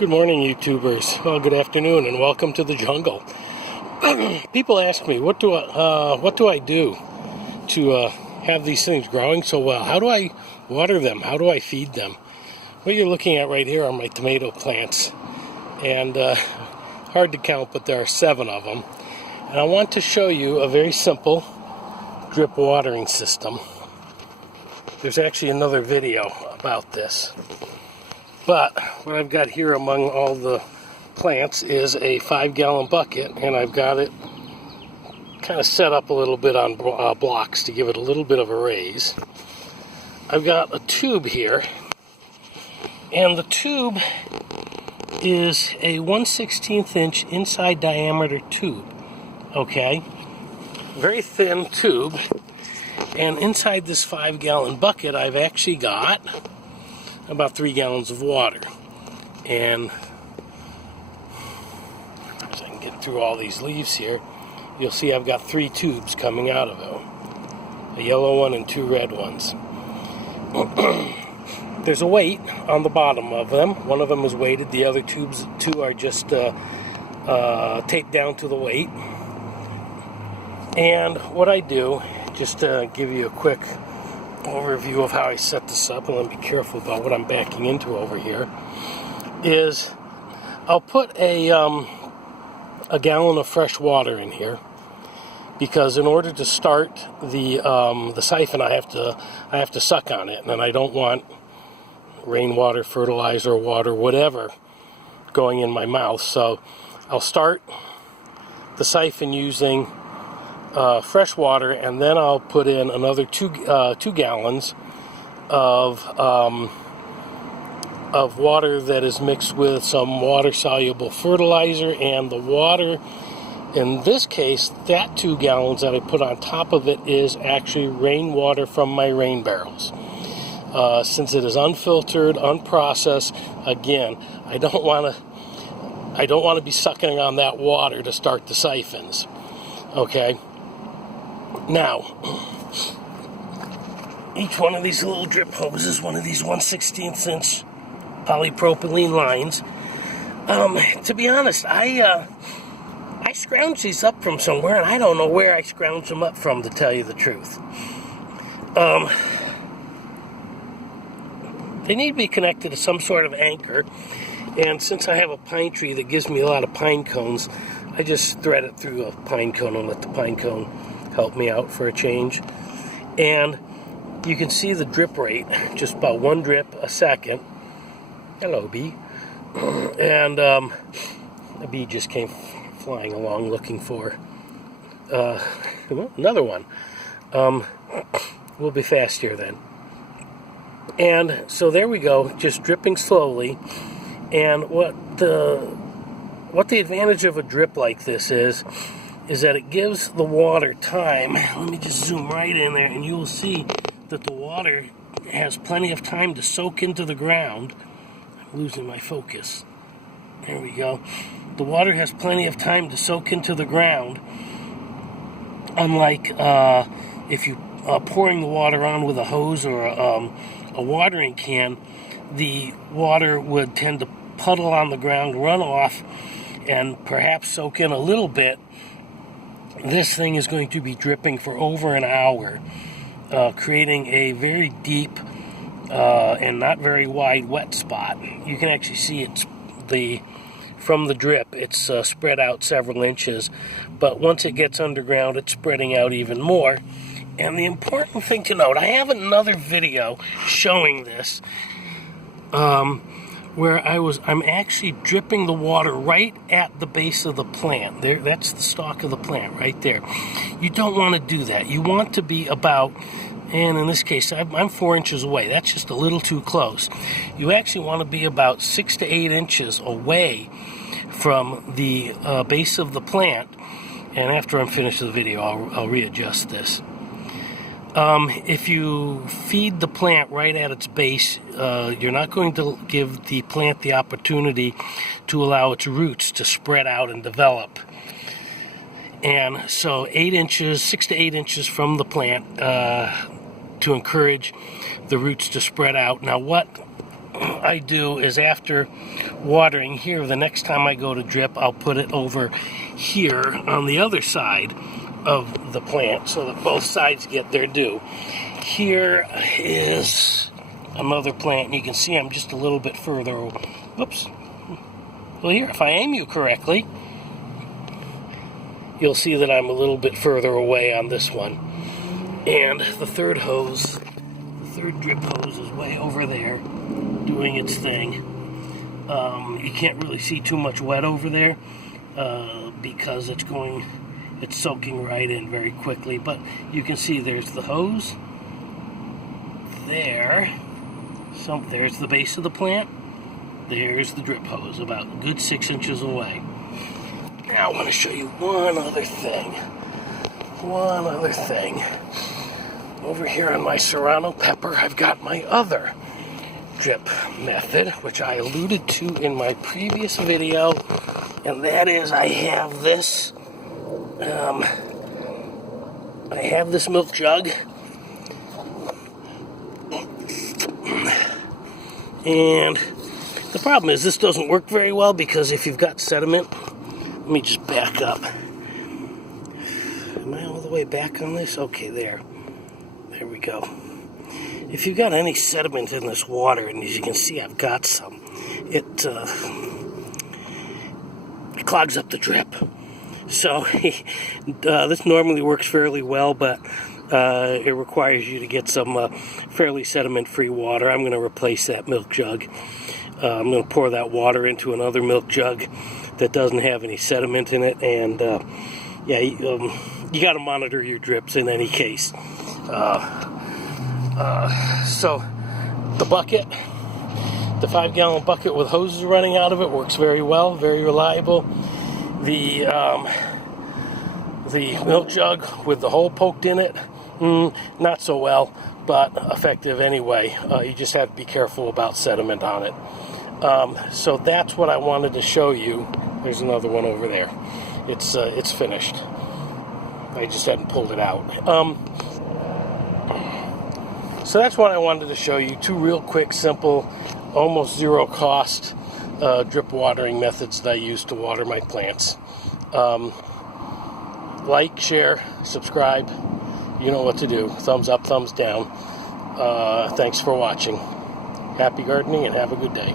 Good morning, YouTubers. Well, good afternoon, and welcome to the jungle. People ask me, what do I do to have these things growing so well? How do I water them? How do I feed them? What you're looking at right here are my tomato plants, and hard to count, but there are 7 of them. And I want to show you a very simple drip watering system. There's actually another video about this. But what I've got here among all the plants is a 5-gallon bucket, and I've got it kind of set up a little bit on blocks to give it a little bit of a raise. I've got a tube here, and the tube is a 1/16 inch inside diameter tube, okay? Very thin tube, and inside this 5-gallon bucket I've actually got about 3 gallons of water. And as I can get through all these leaves here, you'll see I've got 3 tubes coming out of it. A yellow one and 2 red ones. There's a weight on the bottom of them. One of them is weighted. The other 2 are just taped down to the weight. And what I do, just to give you a quick overview of how I set this up, and let me be careful about what I'm backing into over here, is I'll put a gallon of fresh water in here, because in order to start the siphon I have to suck on it, and I don't want rainwater, fertilizer, water, whatever going in my mouth. So I'll start the siphon using fresh water, and then I'll put in another 2 gallons of water that is mixed with some water-soluble fertilizer. And the water, in this case, that 2 gallons that I put on top of it is actually rainwater from my rain barrels. Since it is unfiltered, unprocessed, again, I don't want to be sucking on that water to start the siphons. Okay. Now, each one of these little drip hoses, one of these 1/16 inch polypropylene lines. To be honest, I scrounged these up from somewhere, and I don't know where I scrounged them up from, to tell you the truth. They need to be connected to some sort of anchor, and since I have a pine tree that gives me a lot of pine cones, I just thread it through a pine cone and let the pine cone help me out for a change. And you can see the drip rate, just about 1 drip a second. Hello, bee. And a bee just came flying along looking for another one. We'll be fast here then. And so there we go, just dripping slowly. And what the advantage of a drip like this is that it gives the water time. Let me just zoom right in there, and you will see that the water has plenty of time to soak into the ground. I'm losing my focus. There we go. The water has plenty of time to soak into the ground, unlike if you pouring the water on with a hose or a watering can. The water would tend to puddle on the ground, run off, and perhaps soak in a little bit. This thing is going to be dripping for over an hour, creating a very deep and not very wide wet spot. You can actually see from the drip, it's spread out several inches, but once it gets underground, it's spreading out even more. And the important thing to note, I have another video showing this, where I'm actually dripping the water right at the base of the plant. There, that's the stalk of the plant right there. You don't want to do that. You want to be about, and in this case, I'm 4 inches away. That's just a little too close. You actually want to be about 6 to 8 inches away from the base of the plant. And after I'm finished with the video, I'll readjust this. If you feed the plant right at its base, you're not going to give the plant the opportunity to allow its roots to spread out and develop. And so 6 to 8 inches from the plant to encourage the roots to spread out. Now what I do is after watering here, the next time I go to drip, I'll put it over here on the other side of the plant so that both sides get their due. Here is another plant, and you can see I'm just a little bit further. Whoops. Well, here, if I aim you correctly, you'll see that I'm a little bit further away on this one. And the third drip hose is way over there doing its thing. You can't really see too much wet over there because it's soaking right in very quickly. But you can see there's the hose there. There's the base of the plant. There's the drip hose, about a good 6 inches away. Now I want to show you one other thing. Over here on my Serrano pepper, I've got my other drip method, which I alluded to in my previous video, and that is I have this milk jug, and the problem is this doesn't work very well because if you've got sediment, let me just back up. Am I all the way back on this? Okay, there we go. If you've got any sediment in this water, and as you can see I've got some, it clogs up the drip. So this normally works fairly well, but it requires you to get some fairly sediment-free water. I'm going to replace that milk jug. I'm going to pour that water into another milk jug that doesn't have any sediment in it, and you got to monitor your drips in any case. So the bucket, the 5-gallon bucket with hoses running out of it, works very well, very reliable. The milk jug with the hole poked in it, not so well, but effective anyway. You just have to be careful about sediment on it. So that's what I wanted to show you. There's another one over there. It's finished. I just hadn't pulled it out. So that's what I wanted to show you. 2 real quick, simple, almost zero cost drip watering methods that I use to water my plants. Like, share, subscribe. You know what to do. Thumbs up, thumbs down. Thanks for watching. Happy gardening and have a good day.